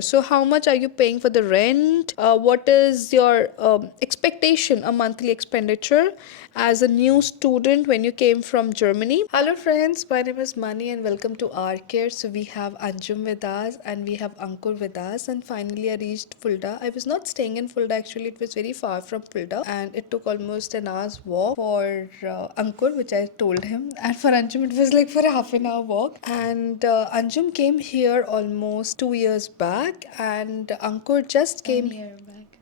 So how much are you paying for the rent? What is your expectation, a monthly expenditure as a new student when you came from Germany? Hello friends, my name is Mani and welcome to Rcare. So we have Anjum with us and we have Ankur with us, and finally I reached Fulda. I was not staying in Fulda actually, it was very far from Fulda and it took almost an hour's walk for Ankur, which I told him, and for Anjum it was like for a half an hour walk. And Anjum came here almost 2 years back, and Ankur just came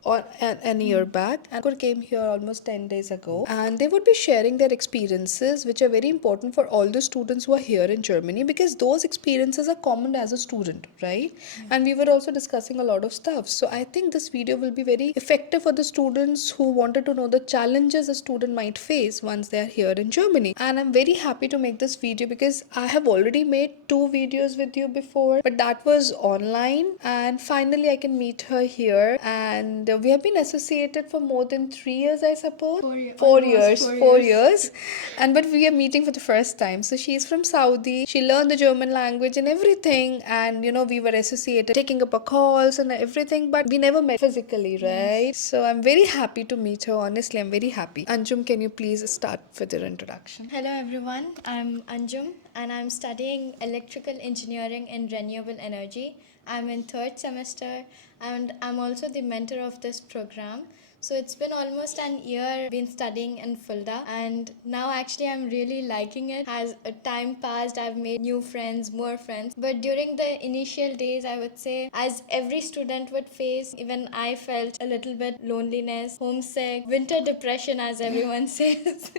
or an year back. Ankur came here almost 10 days ago, and they would be sharing their experiences, which are very important for all the students who are here in Germany, because those experiences are common as a student, right? And we were also discussing a lot of stuff. So I think this video will be very effective for the students who wanted to know the challenges a student might face once they are here in Germany. And I'm very happy to make this video because I have already made 2 videos with you before, but that was online, and finally I can meet her here. And we have been associated for more than 3 years, I suppose. 4 years. And but we are meeting for the first time. So she's from Saudi. She learned the German language and everything, and we were associated, taking up her calls and everything, but we never met physically, right? So I'm very happy to meet her. Honestly, I'm very happy. Anjum, can you please start with your introduction? Hello everyone, I'm Anjum and I'm studying electrical engineering in renewable energy. I'm in third semester and I'm also the mentor of this program. So it's been almost an year been studying in Fulda, and now actually I'm really liking it. As time passed, I've made new friends, more friends. But during the initial days, I would say, as every student would face, even I felt a little bit loneliness, homesick, winter depression, as everyone says.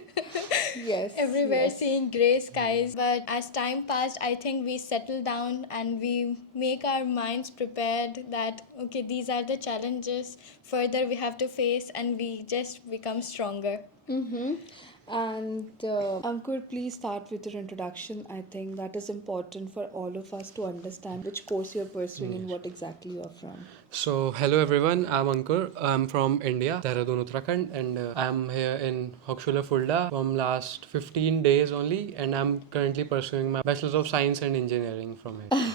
Yes. Everywhere yes. seeing gray skies. But as time passed, I think we settle down and we make our minds prepared that okay, these are the challenges further we have to face, and we just become stronger. Mm-hmm. And Ankur, please start with your introduction. I think that is important for all of us to understand which course you're pursuing and what exactly you're from. So, hello everyone, I'm Ankur. I'm from India, Dehradun, Uttarakhand, and I'm here in Hochschule Fulda from last 15 days only, and I'm currently pursuing my Bachelor's of Science and Engineering from here.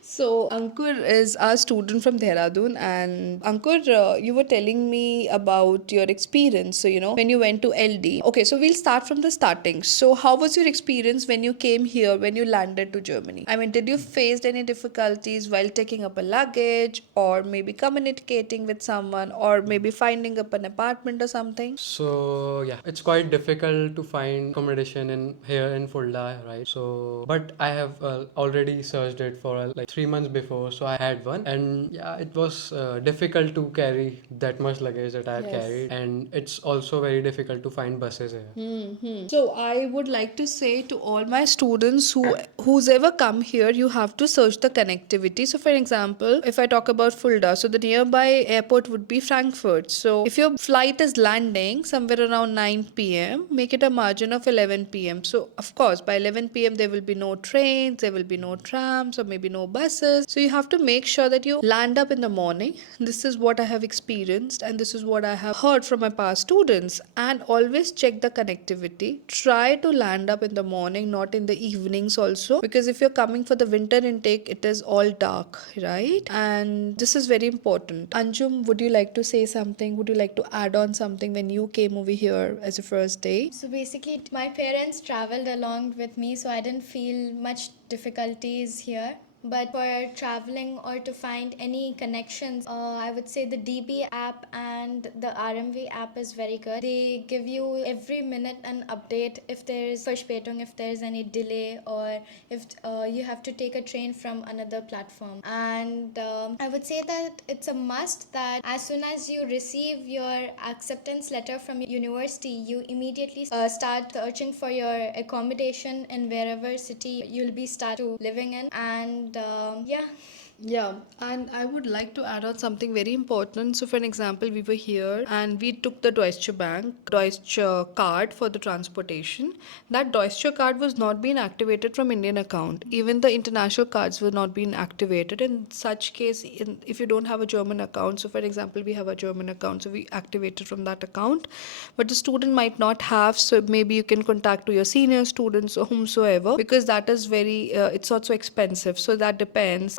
So Ankur is a student from Dehradun, and Ankur, you were telling me about your experience. So when you went to LD. Okay, so we'll start from the starting. So how was your experience when you came here, when you landed to Germany? I mean, did you face any difficulties while taking up a luggage, or maybe communicating with someone, or maybe finding up an apartment or something? So, yeah, it's quite difficult to find accommodation in here in Fulda, right? So, but I have already searched it for like 3 months before, so I had one, and yeah, it was difficult to carry that much luggage that I had Yes. carried, and it's also very difficult to find buses here. So I would like to say to all my students who's ever come here, you have to search the connectivity. So for example, if I talk about Fulda, so the nearby airport would be Frankfurt. So if your flight is landing somewhere around 9 p.m., make it a margin of 11 p.m. So of course by 11 p.m. there will be no trains, there will be no trams, or maybe no buses. So you have to make sure that you land up in the morning. This is what I have experienced, and this is what I have heard from my past students. And always check the connectivity. Try to land up in the morning, not in the evenings also, because if you're coming for the winter intake, it is all dark, right? And this is very important. Anjum, would you like to say something? Would you like to add on something when you came over here as a first day? So basically, my parents traveled along with me, so I didn't feel much difficulties here. But for traveling or to find any connections, I would say the DB app and the RMV app is very good. They give you every minute an update if there's Verspätung, if there's any delay, or if you have to take a train from another platform. And I would say that it's a must that as soon as you receive your acceptance letter from your university, you immediately start searching for your accommodation in wherever city you'll be start to living in. And yeah. Yeah, and I would like to add on something very important. So, for an example, we were here and we took the Deutsche Bank Deutsche card for the transportation. That Deutsche card was not being activated from Indian account. Even the international cards were not being activated. In such case, if you don't have a German account, so for example, we have a German account, so we activated from that account. But the student might not have, so maybe you can contact to your senior students or whomsoever, because that is very, it's also expensive. So that depends,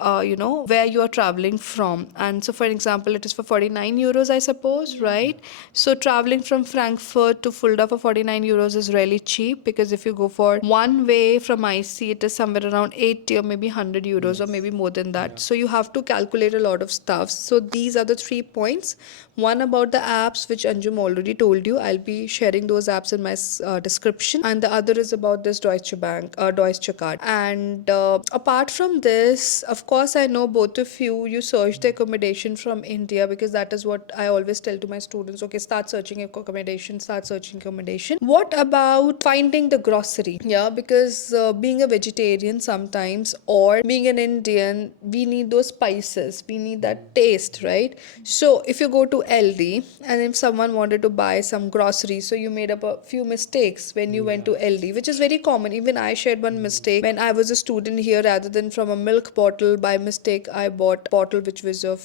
where you are traveling from. And so, for example, it is for 49 euros, I suppose, right? So, traveling from Frankfurt to Fulda for 49 euros is really cheap, because if you go for one way from IC, it is somewhere around 80 or maybe 100 euros or maybe more than that. So, you have to calculate a lot of stuff. So, these are the 3 points. One about the apps, which Anjum already told you. I'll be sharing those apps in my description. And the other is about this Deutsche card. And apart from this, of course, I know both of you search the accommodation from India, because that is what I always tell to my students. Okay, start searching accommodation, start searching accommodation. What about finding the grocery? Yeah, because being a vegetarian sometimes, or being an Indian, we need those spices, we need that taste, right? So if you go to LD, and if someone wanted to buy some groceries, so you made up a few mistakes when you went to LD, which is very common. Even I shared one mistake when I was a student here. Rather than from a milk bottle, by mistake I bought a bottle which was of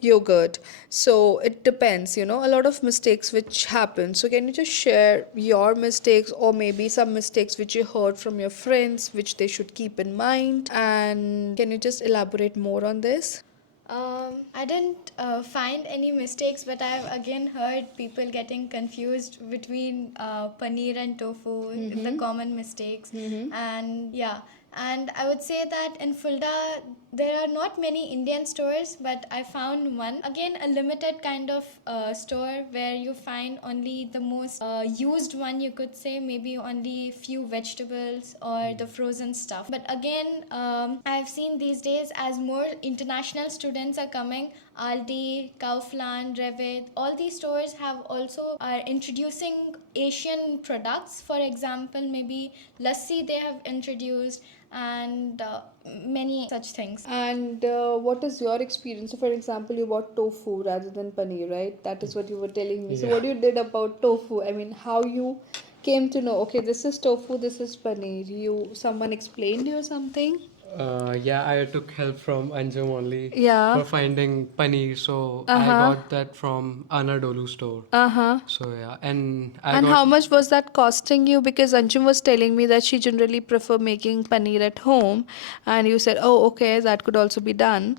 yogurt. So it depends, a lot of mistakes which happen. So can you just share your mistakes, or maybe some mistakes which you heard from your friends which they should keep in mind? And can you just elaborate more on this? I didn't find any mistakes, but I've again heard people getting confused between paneer and tofu, the common mistakes. And yeah, and I would say that in Fulda, there are not many Indian stores, but I found one. Again, a limited kind of store where you find only the most used one, you could say, maybe only few vegetables or the frozen stuff. But again, I've seen these days, as more international students are coming, Aldi, Kaufland, Revit, all these stores have also are introducing Asian products. For example, maybe lassi they have introduced, and many such things. And what is your experience? So, for example, you bought tofu rather than paneer, right? That is what you were telling me. So, what you did about tofu? I mean, how you came to know? Okay, this is tofu, this is paneer. Someone explained you or something? Yeah, I took help from Anjum only Yeah. for finding paneer. So I got that from Anadolu store. Uh-huh. So yeah, and I And got how much was that costing you? Because Anjum was telling me that she generally prefer making paneer at home, and you said, "Oh, okay, that could also be done."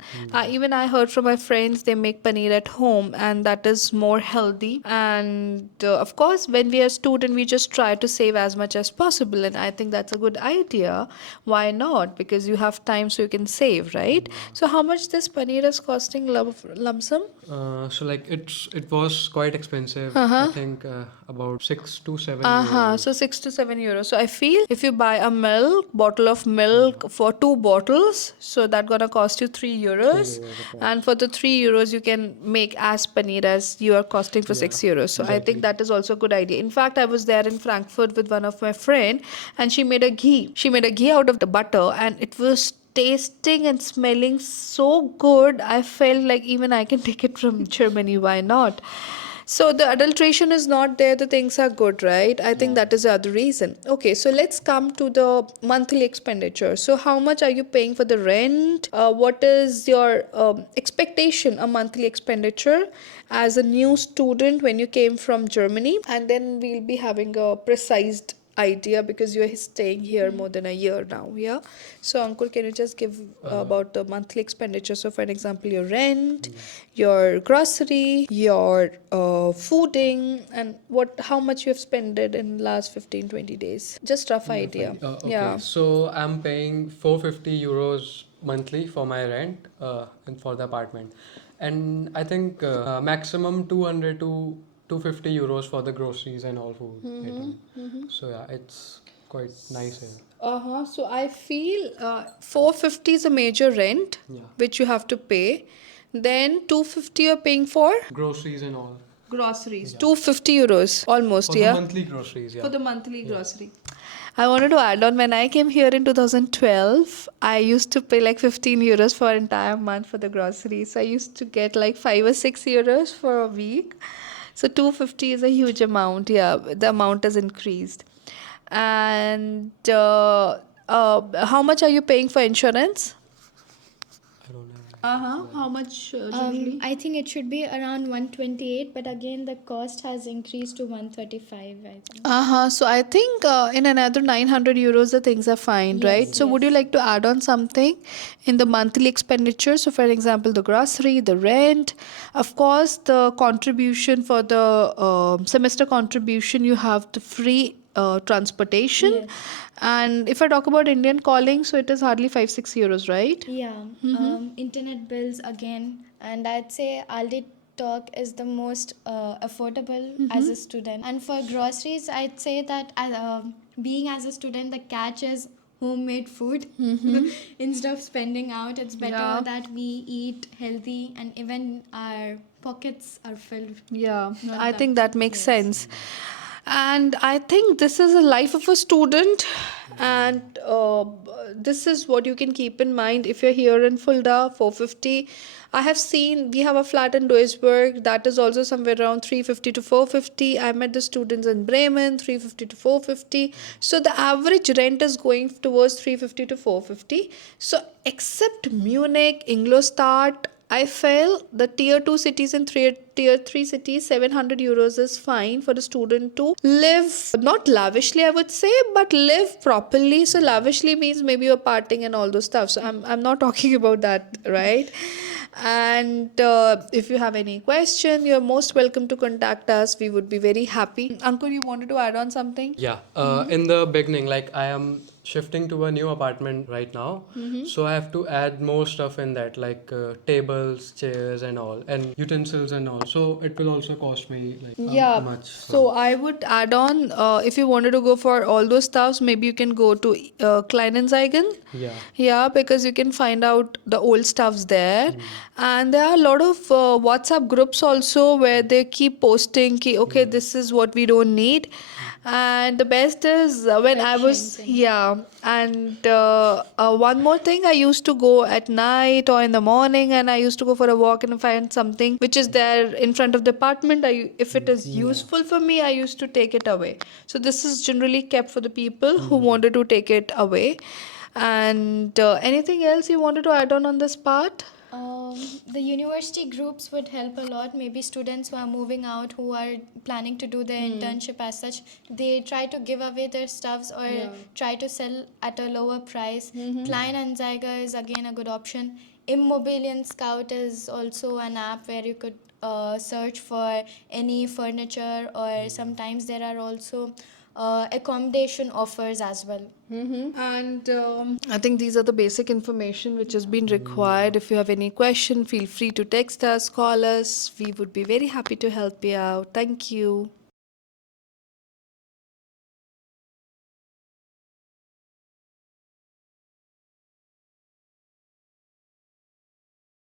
Even I heard from my friends they make paneer at home, and that is more healthy. And of course, when we are student, we just try to save as much as possible, and I think that's a good idea. Why not? Because you have time, so you can save, right? So, how much this paneer is costing lump sum? so like it was quite expensive. I think about 6 to 7 euros. So 6 to 7 euros. So I feel if you buy a bottle of milk for 2 bottles, so that gonna cost you 3 euros. And for the 3 euros, you can make as paneer as you are costing for 6 euros. So I think that is also a good idea. In fact, I was there in Frankfurt with one of my friend, and she made a ghee. She made a ghee out of the butter, and it was tasting and smelling so good. I felt like even I can take it from Germany. Why not? So the adulteration is not there, the things are good, right? I think that is the other reason. Okay, so let's come to the monthly expenditure. So how much are you paying for the rent? What is your expectation, a monthly expenditure as a new student when you came from Germany? And then we'll be having a precise idea, because you're staying here more than a year now. Yeah, so Ankur, can you just give about the monthly expenditure? So for example, your rent, your grocery, your fooding, and how much you have spent it in last 15-20 days, just rough idea. Okay, Yeah. so I'm paying 450 euros monthly for my rent and for the apartment, and I think maximum 200 to 250 euros for the groceries and all food item. So yeah, it's quite nice here. So I feel 450 is a major rent, Yeah, which you have to pay. Then 250 you're paying for groceries and all groceries. 250 euros almost, for the yeah. monthly groceries. For Yeah, the monthly grocery. I wanted to add on, when I came here in 2012, I used to pay like 15 euros for an entire month for the groceries. So I used to get like 5 or 6 euros for a week. So 250 is a huge amount. Yeah, the amount has increased. And how much are you paying for insurance? I don't know. Uh-huh. How much generally? I think it should be around 128, but again the cost has increased to 135, I think. Uh-huh. So I think in another 900 euros the things are fine, right? Yes, So would you yes. like to add on something in the monthly expenditure? So for example, the grocery, the rent, of course, the contribution for the semester contribution, you have the free transportation. Yes. And if I talk about Indian calling, so it is hardly 5-6 euros, right? Yeah, internet bills again, and I'd say Aldi Talk is the most affordable as a student. And for groceries, I'd say that being as a student, the catch is homemade food. Instead of spending out, it's better Yeah. that we eat healthy and even our pockets are filled. Yeah, Not I that. think that makes Yes. sense. And I think this is a life of a student, and this is what you can keep in mind if you're here in Fulda, 450. I have seen we have a flat in Duisburg that is also somewhere around 350 to 450. I met the students in Bremen, 350 to 450. So the average rent is going towards 350 to 450. So except Munich, Ingolstadt, I feel the tier 2 cities and tier 3 cities, 700 euros is fine for a student to live, not lavishly, I would say, but live properly. So, lavishly means maybe you're partying and all those stuff. So, I'm not talking about that, right? And if you have any question, you're most welcome to contact us. We would be very happy. Ankur, you wanted to add on something? Yeah, in the beginning, like I am shifting to a new apartment right now, so I have to add more stuff in that, like tables, chairs, and all, and utensils and all. So it will also cost me like Yeah, much. so I would add on if you wanted to go for all those stuffs, maybe you can go to Kleinanzeigen. Yeah. Yeah, because you can find out the old stuffs there. And there are a lot of WhatsApp groups also where they keep posting, ki, okay, this is what we don't need. And the best is when I was, Sections and yeah. And one more thing, I used to go at night or in the morning, and I used to go for a walk and find something which is there in front of the apartment. If it is useful for me, I used to take it away. So this is generally kept for the people who wanted to take it away. And anything else you wanted to add on this part? The university groups would help a lot. Maybe students who are moving out, who are planning to do their internship as such, they try to give away their stuffs or try to sell at a lower price. Kleinanzeiger is again a good option. Immobilien Scout is also an app where you could search for any furniture, or sometimes there are also accommodation offers as well. And I think these are the basic information which has been required. If you have any question, feel free to text us, call us. We would be very happy to help you out. Thank you.